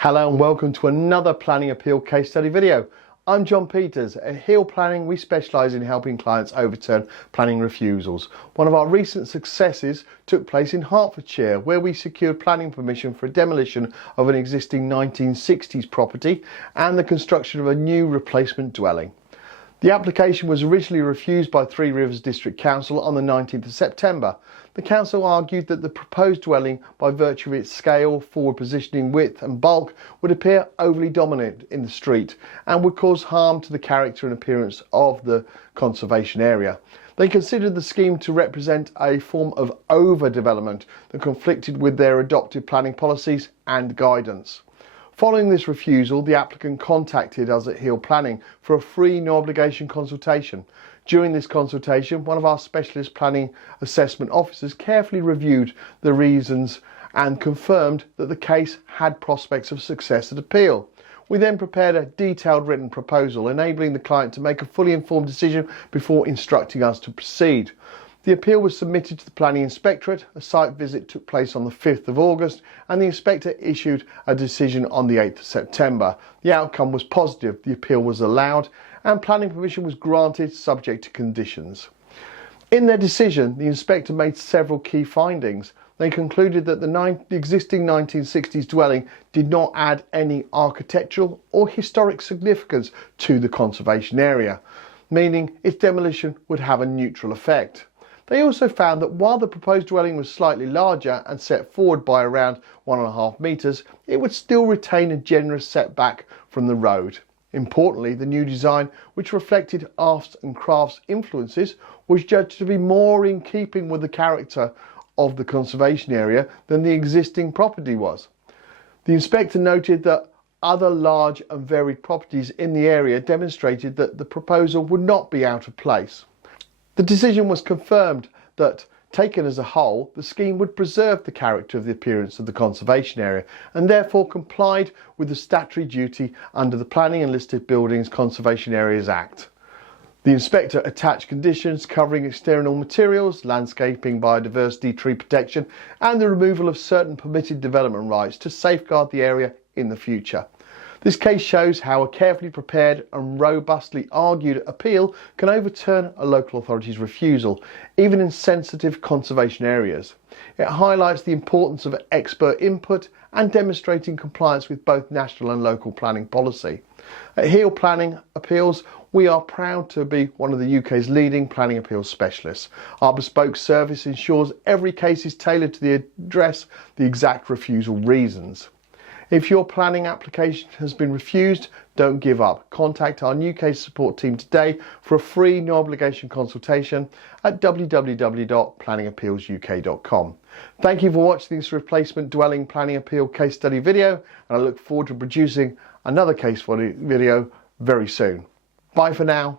Hello and welcome to another planning appeal case study video. I'm John Peters. At Hill Planning we specialise in helping clients overturn planning refusals. One of our recent successes took place in Hertfordshire, where we secured planning permission for a demolition of an existing 1960s property and the construction of a new replacement dwelling. The application was originally refused by Three Rivers District Council on the 19th of September. The council argued that the proposed dwelling, by virtue of its scale, forward positioning, width and bulk, would appear overly dominant in the street and would cause harm to the character and appearance of the conservation area. They considered the scheme to represent a form of overdevelopment that conflicted with their adopted planning policies and guidance. Following this refusal, the applicant contacted us at Hill Planning for a free no obligation consultation. During this consultation, one of our specialist planning assessment officers carefully reviewed the reasons and confirmed that the case had prospects of success at appeal. We then prepared a detailed written proposal, enabling the client to make a fully informed decision before instructing us to proceed. The appeal was submitted to the Planning Inspectorate, a site visit took place on the 5th of August and the Inspector issued a decision on the 8th of September. The outcome was positive, the appeal was allowed and planning permission was granted subject to conditions. In their decision, the Inspector made several key findings. They concluded that the existing 1960s dwelling did not add any architectural or historic significance to the conservation area, meaning its demolition would have a neutral effect. They also found that while the proposed dwelling was slightly larger and set forward by around 1.5 metres, it would still retain a generous setback from the road. Importantly, the new design, which reflected arts and crafts influences, was judged to be more in keeping with the character of the conservation area than the existing property was. The inspector noted that other large and varied properties in the area demonstrated that the proposal would not be out of place. The decision was confirmed that, taken as a whole, the scheme would preserve the character of the appearance of the conservation area and therefore complied with the statutory duty under the Planning and Listed Buildings Conservation Areas Act. The inspector attached conditions covering external materials, landscaping, biodiversity, tree protection and the removal of certain permitted development rights to safeguard the area in the future. This case shows how a carefully prepared and robustly argued appeal can overturn a local authority's refusal, even in sensitive conservation areas. It highlights the importance of expert input and demonstrating compliance with both national and local planning policy. At Hill Planning Appeals, we are proud to be one of the UK's leading planning appeals specialists. Our bespoke service ensures every case is tailored to address the exact refusal reasons. If your planning application has been refused, don't give up. Contact our new case support team today for a free no obligation consultation at www.planningappealsuk.com. Thank you for watching this replacement dwelling planning appeal case study video, and I look forward to producing another case study video very soon. Bye for now.